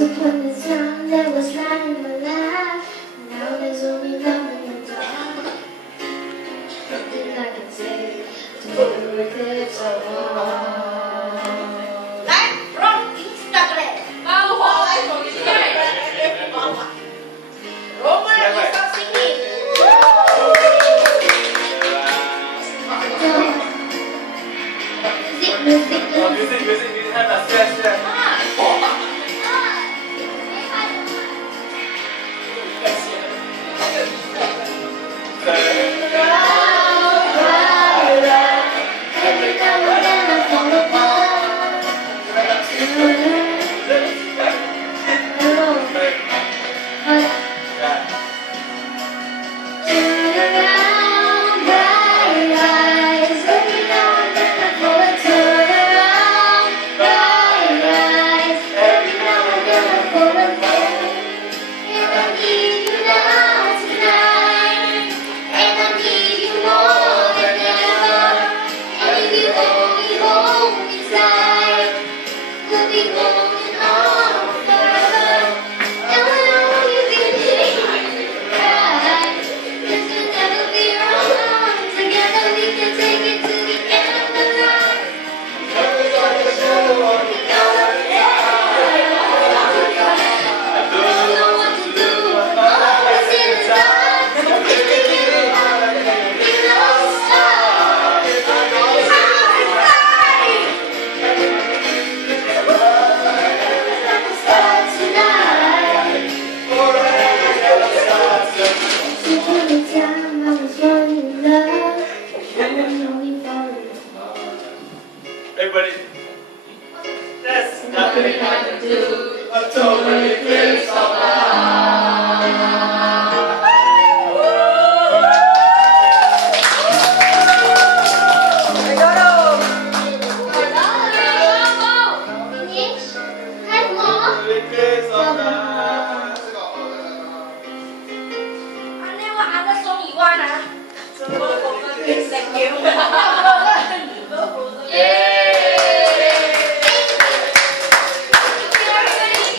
upon a time there was light in my life. Now there's only love in the dark. Nothing I can say to make the eclipse of heart. Lại, Ron, kính chào các bạn. Bao hoa lại của cái này. Roma is not singing. Music, have a stress. Everybody, that's nothing I can do. A total eclipse of love. Eclipse of love. Anh nếu mà ăn cái số gì qua nè? Thank you.